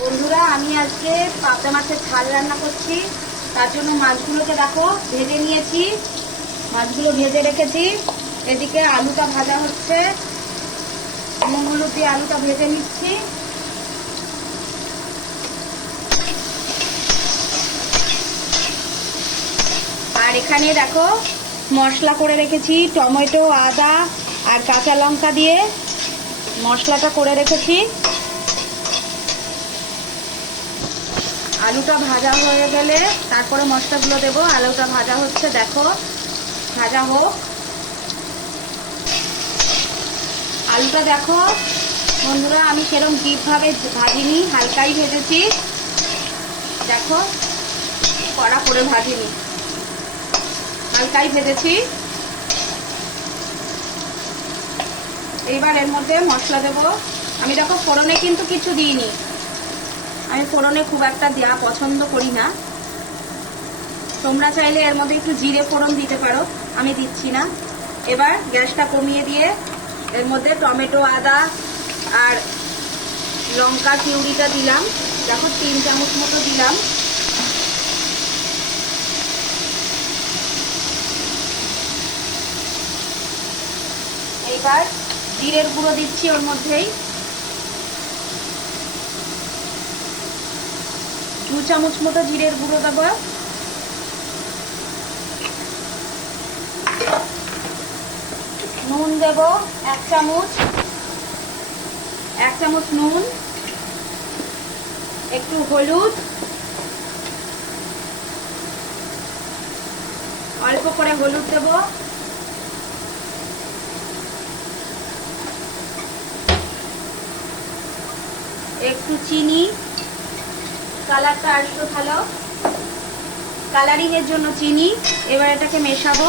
বন্ধুরা, আমি আজকে পাবদা মাছের ঝাল রান্না করছি। তার জন্য মাছগুলোকে দেখো ভেজে নিয়েছি, মাছগুলো ভেজে রেখেছি। এদিকে আলুটা ভাজা হচ্ছে, নুন হলুদ দিয়ে আলুটা ভেজে নিচ্ছি। আর এখানে দেখো মশলা করে রেখেছি, টমেটো, আদা আর কাঁচা লঙ্কা দিয়ে মশলাটা করে রেখেছি। আলুটা ভাজা হয়ে গেলে তারপরে মশলাগুলো দেবো। আলুটা ভাজা হচ্ছে, দেখো ভাজা হোক। আলুটা দেখো বন্ধুরা, আমি সেরকম ডিপভাবে ভাজিনি, হালকাই ভেজেছি। দেখো কড়া করে ভাজিনি, হালকাই ভেজেছি। এইবার এর মধ্যে মশলা দেবো। আমি দেখো ফোড়নে কিন্তু কিছু দিইনি, আমি ফোড়নে খুব একটা দেওয়া পছন্দ করি না। তোমরা চাইলে এর মধ্যে একটু জিরে ফোড়ন দিতে পারো, আমি দিচ্ছি না। এবার গ্যাসটা কমিয়ে দিয়ে এর মধ্যে টমেটো, আদা আর লঙ্কা পিউরিটা দিলাম। দেখো 3 চামচ মতো দিলাম। এবার জিরের গুঁড়ো দিচ্ছি ওর মধ্যেই, 2 চামচ মতো জিরের গুঁড়ো দেবো। নুন দেব 1 চামচ, 1 চামচ নুন, একটু হলুদ, অল্প করে হলুদ দেব, একটু চিনি, কালারটা আসবে ভালো, কালারিং এর জন্য চিনি। এবার এটাকে মেশাবো,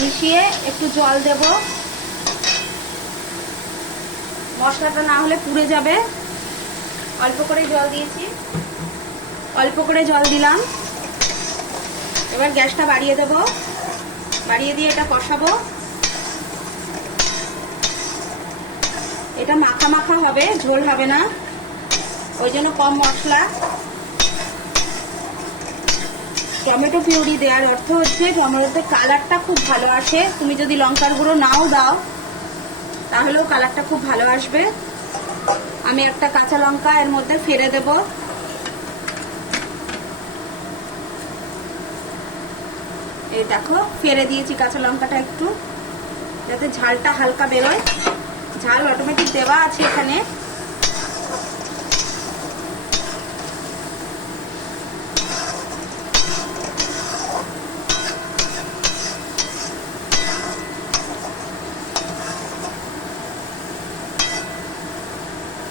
মিশিয়ে একটু জল দেব, মশলাটা না হলে পুড়ে যাবে। অল্প করে জল দিয়েছি, অল্প করে জল দিলাম। এবার গ্যাসটা বাড়িয়ে দেব, বাড়িয়ে দিয়ে এটা কষাবো। এটা মাখা মাখা হবে, ঝোল হবে না, ওই জন্য কম মশলা। টমেটো পিউরি দেওয়ার অর্থ হচ্ছে টমেটোতে কালারটা খুব ভালো আসে। তুমি যদি লঙ্কার গুঁড়ো নাও দাও তাহলেও কালারটা খুব ভালো আসবে। আমি একটা কাঁচা লঙ্কা এর মধ্যে ফেলে দেব। এই দেখো ফেলে দিয়েছি কাঁচা লঙ্কাটা, একটু যাতে ঝালটা হালকা বেরোয়। ঝাল অটোমেটিক দেওয়া আছে এখানে।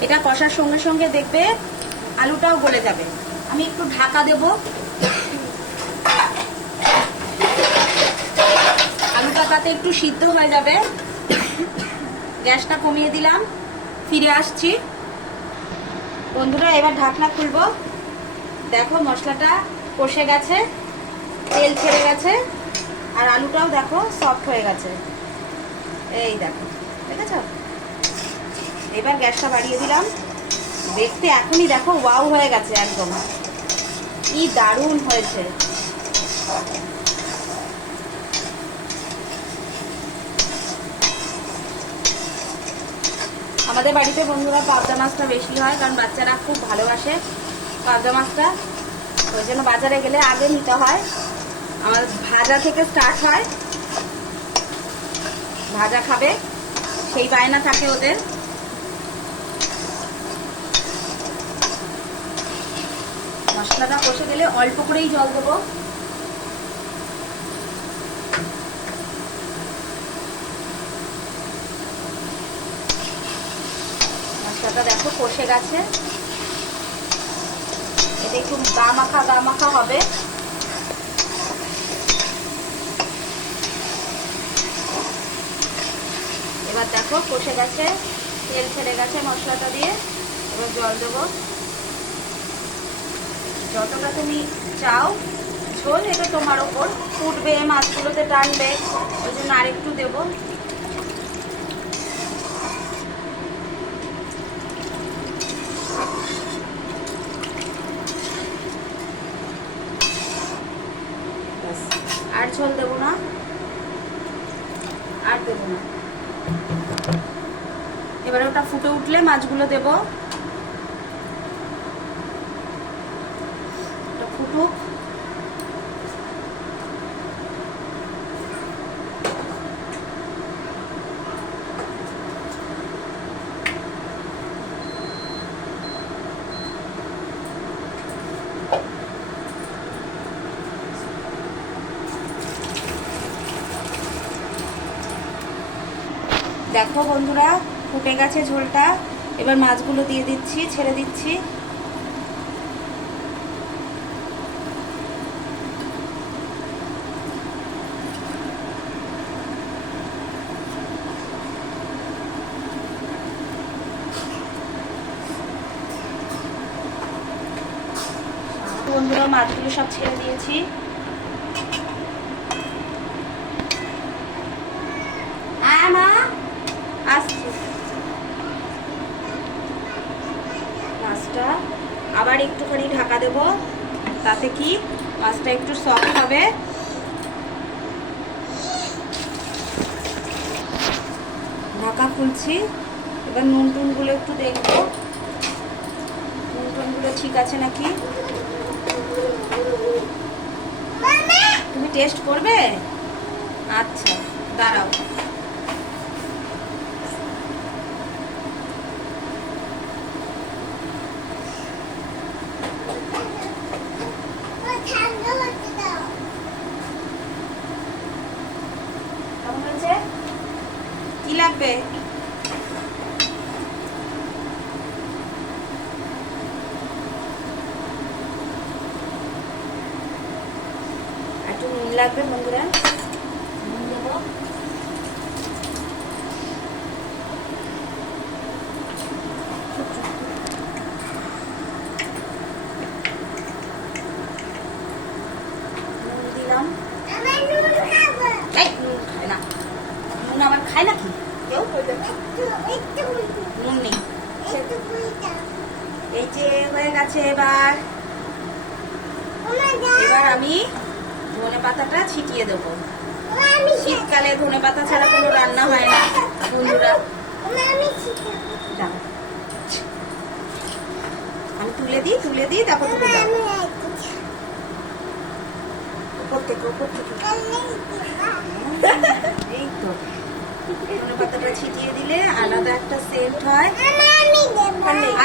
এটা কষার সঙ্গে সঙ্গে দেখবে আলুটাও গলে যাবে। আমি একটু ঢাকা দেব, আলুটা তাতে একটু সিদ্ধ হয়ে যাবে। গ্যাসটা কমিয়ে দিলাম, ফিরে আসছি। বন্ধুরা, এবার ঢাকনা খুলবো। দেখো মশলাটা কষে গেছে, তেল ছেড়ে গেছে, আর আলুটাও দেখো সফট হয়ে গেছে। এই দেখো, দেখেছ? এবার গ্যাসটা বাড়িয়ে দিলাম। দেখতে এখনই দেখো ওয়াও হয়ে গেছে একদম, কি দারুণ হয়েছে। আমাদের বাড়িতে বন্ধুরা পাবদা মাছটা বেশি হয়, কারণ বাচ্চারা খুব ভালোবাসে পাবদা মাছটা, ওই জন্য বাজারে গেলে আগে নিতে হয়। আমার ভাজা থেকে স্টার্ট হয়, ভাজা খাবে সেই বায়না থাকে ওদের। মশলাটা কষে গেলে অল্প করেই জল দেবো। মশলাটা দেখো কষে গেছে, এটা একটু গা মাখা হবে। এবার দেখো কষে গেছে, তেল ছেড়ে গেছে মশলাটা দিয়ে। এবার জল দেবো, যতটা তুমি চাও ঝোল, এটা তোমার ওপর। ফুটবে, মাছগুলোতে টানবে, ওই জন্য আরেকটু দেবো। ঝোল দেবো না, আর দেবো না। এবারে ওটা ফুটে উঠলে মাছগুলো দেবো। ওটা ফুটুক। দেখো বন্ধুরা, ফুটে গেছে ঝোলটা। এবার মাছগুলো দিয়ে দিচ্ছি, ছেড়ে দিচ্ছি। বন্ধুরা, মাছগুলো সব ছেড়ে দিয়েছি। মাছটা আবার একটুখানি ঢাকা দেব, তাতে কি মাছটা একটু সফট হবে। ঢাকা খুলছি। এবার নুন টুনগুলো একটু দেখবো, নুন টুনগুলো ঠিক আছে নাকি। তুমি টেস্ট করবে? আচ্ছা, দাঁড়াও। কেমন হয়েছে? কি লাগবে? একটু নুন লাগবে বন্ধুরা, নুন দেবো। নুন দিলাম। এই নুন খায় না, নুন আবার খায় নাকি কেউ? নুন নেই। এই যে হয়ে গেছে। এবার আমি ধনে পাতাটা ছিটিয়ে দেবো। শীতকালে ধনে পাতা ছাড়া কোনো রান্না হয় না বন্ধুরা। আমি তুলে দিই তারপর তুমি দাও। উপর থেকে এই তো ধনে পাতাটা ছিটিয়ে দিলে আলাদা একটা সেন্ট হয়।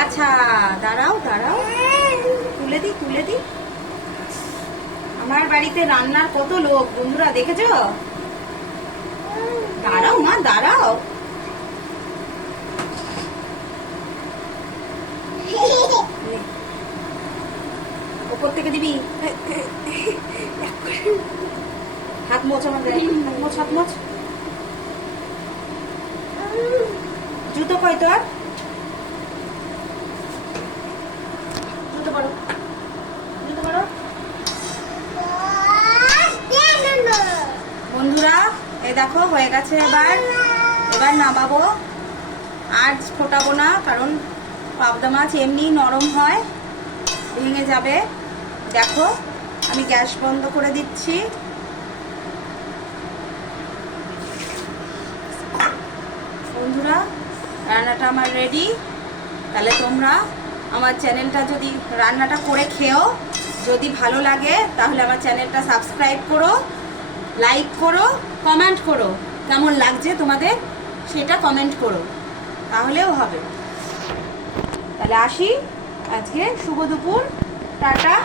আচ্ছা, দাঁড়াও তুলে দিই। আমার বাড়িতে রান্নার কত লোক বন্ধুরা, দেখেছো? দাঁড়াও মা, দাঁড়াও। ওপর থেকে দিবি। হাত মোছ আমাদের, হাত মোছ। জুতো কই তোর? জুতো পরো। বন্ধুরা, এই দেখো হয়ে গেছে। এবার নামাবো। আর ফোটাবো না, কারণ পাবদা মাছ এমনি নরম হয়, ভেঙে যাবে। দেখো, আমি গ্যাস বন্ধ করে দিচ্ছি। বন্ধুরা, রান্নাটা আমার রেডি। তাহলে তোমরা আমার চ্যানেলটা যদি রান্নাটা করে খেও, যদি ভালো লাগে তাহলে আমার চ্যানেলটা সাবস্ক্রাইব করো, লাইক করো, কমেন্ট করো। কেমন লাগছে তোমাদের সেটা কমেন্ট করো, তাহলেও হবে। তাহলে আসি, আজকে শুভ দুপুর, টাটা।